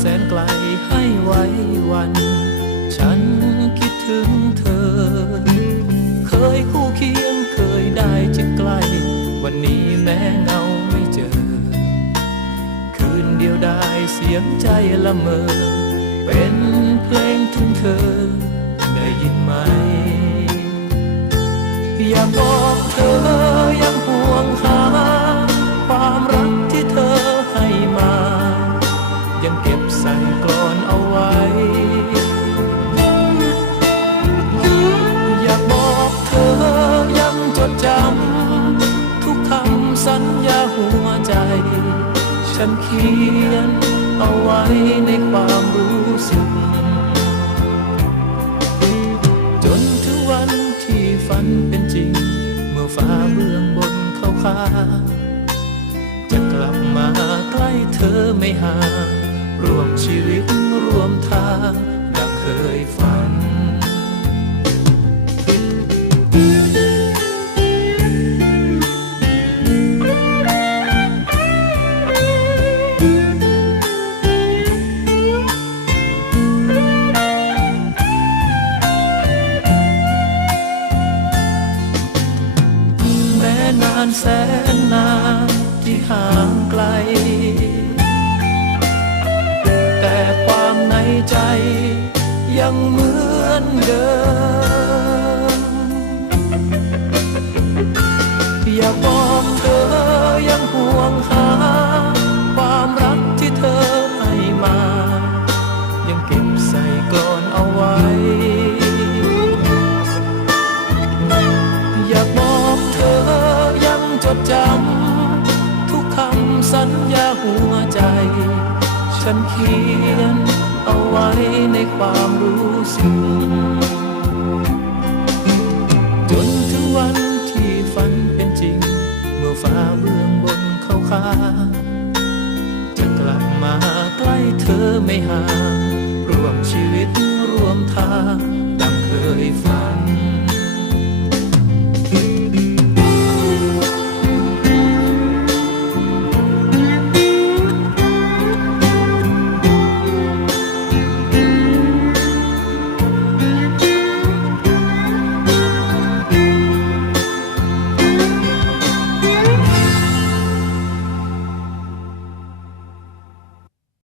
แสนไกลให้ไว้วัน ฉันคิดถึงเธอ เคยคู่เคียงเคยได้จิตใกล้ วันนี้แม้เงาไม่เจอ คืนเดียวได้เสียงใจละเมอ เป็นเพลงถึงเธอ บใส่กลอนเอาไว้ อยากบอกเธอยังจดจำ ทุกคำสัญญาหัวใจ ฉันเขียนเอาไว้ในความรู้สึก จนถึงวันที่ฝันเป็นจริง เมื่อฟ้าเบื้องบนเข้าคาจะกลับมาใกล้เธอไม่ห่าง ร่วมชีวิตร่วมทางดังเคยฝันแม้นานแส ยังเหมือนเดิม อยากบอกเธอยังห่วงหา ความรักที่เธอให้มา ยังเก็บใส่กลอนเอาไว้ อยากบอกเธอยังจดจำ ทุกคำสัญญาหัวใจ ฉันเขียน เอาไว้ในความรู้สึก จนถึงวันที่ฝันเป็นจริง เมื่อฟ้าเบื้องบนเขาคาจะกลับมาใกล้เธอไม่ห่าง